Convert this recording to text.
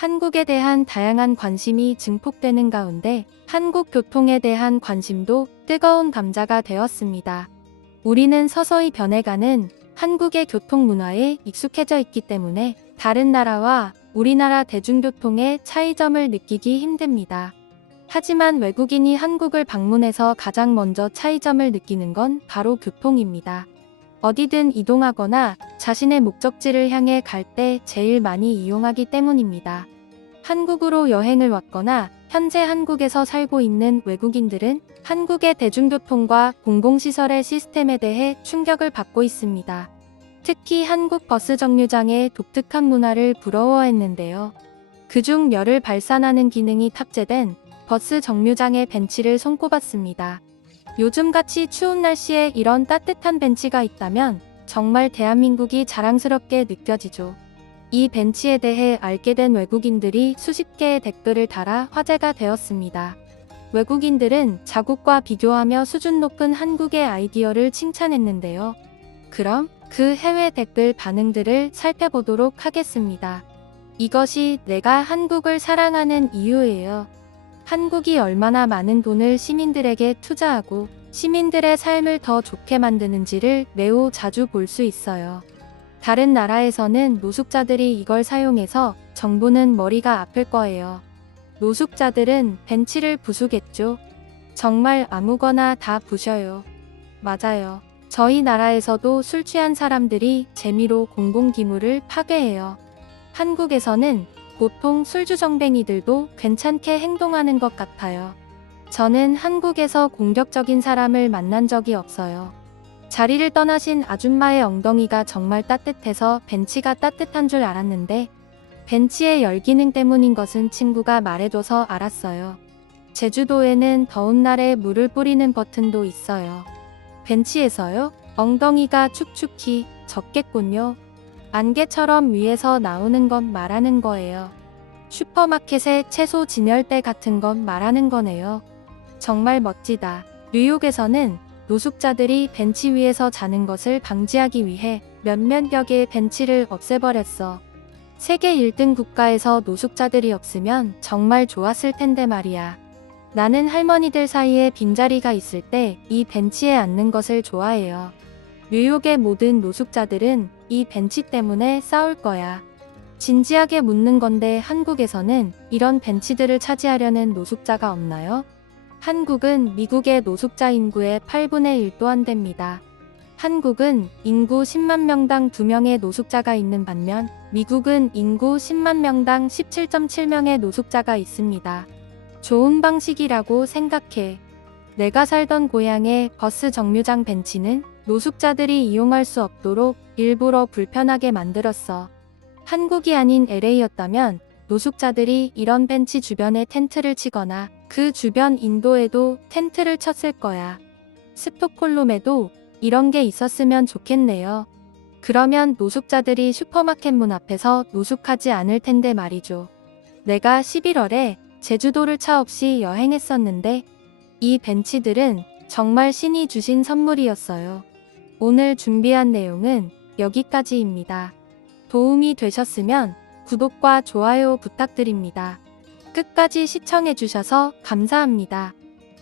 한국에 대한 다양한 관심이 증폭되는 가운데 한국 교통에 대한 관심도 뜨거운 감자가 되었습니다. 우리는 서서히 변해가는 한국의 교통 문화에 익숙해져 있기 때문에 다른 나라와 우리나라 대중교통의 차이점을 느끼기 힘듭니다. 하지만 외국인이 한국을 방문해서 가장 먼저 차이점을 느끼는 건 바로 교통입니다. 어디든 이동하거나 자신의 목적지를 향해 갈 때 제일 많이 이용하기 때문입니다. 한국으로 여행을 왔거나 현재 한국에서 살고 있는 외국인들은 한국의 대중교통과 공공시설의 시스템에 대해 충격을 받고 있습니다. 특히 한국 버스 정류장의 독특한 문화를 부러워했는데요. 그중 열을 발산하는 기능이 탑재된 버스 정류장의 벤치를 손꼽았습니다. 요즘같이 추운 날씨에 이런 따뜻한 벤치가 있다면 정말 대한민국이 자랑스럽게 느껴지죠. 이 벤치에 대해 알게 된 외국인들이 수십 개의 댓글을 달아 화제가 되었습니다. 외국인들은 자국과 비교하며 수준 높은 한국의 아이디어를 칭찬했는데요. 그럼 그 해외 댓글 반응들을 살펴보도록 하겠습니다. 이것이 내가 한국을 사랑하는 이유예요. 한국이 얼마나 많은 돈을 시민들에게 투자하고 시민들의 삶을 더 좋게 만드는지를 매우 자주 볼 수 있어요. 다른 나라에서는 노숙자들이 이걸 사용해서 정부는 머리가 아플 거예요. 노숙자들은 벤치를 부수겠죠. 정말 아무거나 다 부셔요. 맞아요. 저희 나라에서도 술 취한 사람들이 재미로 공공기물을 파괴해요. 한국에서는 보통 술주정뱅이들도 괜찮게 행동하는 것 같아요. 저는 한국에서 공격적인 사람을 만난 적이 없어요. 자리를 떠나신 아줌마의 엉덩이가 정말 따뜻해서 벤치가 따뜻한 줄 알았는데 벤치의 열 기능 때문인 것은 친구가 말해줘서 알았어요. 제주도에는 더운 날에 물을 뿌리는 버튼도 있어요. 벤치에서요? 엉덩이가 축축히 젖겠군요. 안개처럼 위에서 나오는 건 말하는 거예요. 슈퍼마켓의 채소 진열대 같은 건 말하는 거네요. 정말 멋지다. 뉴욕에서는 노숙자들이 벤치 위에서 자는 것을 방지하기 위해 몇몇 격의 벤치를 없애버렸어. 세계 1등 국가에서 노숙자들이 없으면 정말 좋았을 텐데 말이야. 나는 할머니들 사이에 빈자리가 있을 때 이 벤치에 앉는 것을 좋아해요. 뉴욕의 모든 노숙자들은 이 벤치 때문에 싸울 거야. 진지하게 묻는 건데 한국에서는 이런 벤치들을 차지하려는 노숙자가 없나요? 한국은 미국의 노숙자 인구의 8분의 1도 안 됩니다. 한국은 인구 10만 명당 2명의 노숙자가 있는 반면 미국은 인구 10만 명당 17.7명의 노숙자가 있습니다. 좋은 방식이라고 생각해. 내가 살던 고향의 버스 정류장 벤치는 노숙자들이 이용할 수 없도록 일부러 불편하게 만들었어. 한국이 아닌 LA였다면 노숙자들이 이런 벤치 주변에 텐트를 치거나 그 주변 인도에도 텐트를 쳤을 거야. 스톡홀름에도 이런 게 있었으면 좋겠네요. 그러면 노숙자들이 슈퍼마켓 문 앞에서 노숙하지 않을 텐데 말이죠. 내가 11월에 제주도를 차 없이 여행했었는데 이 벤치들은 정말 신이 주신 선물이었어요. 오늘 준비한 내용은 여기까지입니다. 도움이 되셨으면 구독과 좋아요 부탁드립니다. 끝까지 시청해주셔서 감사합니다.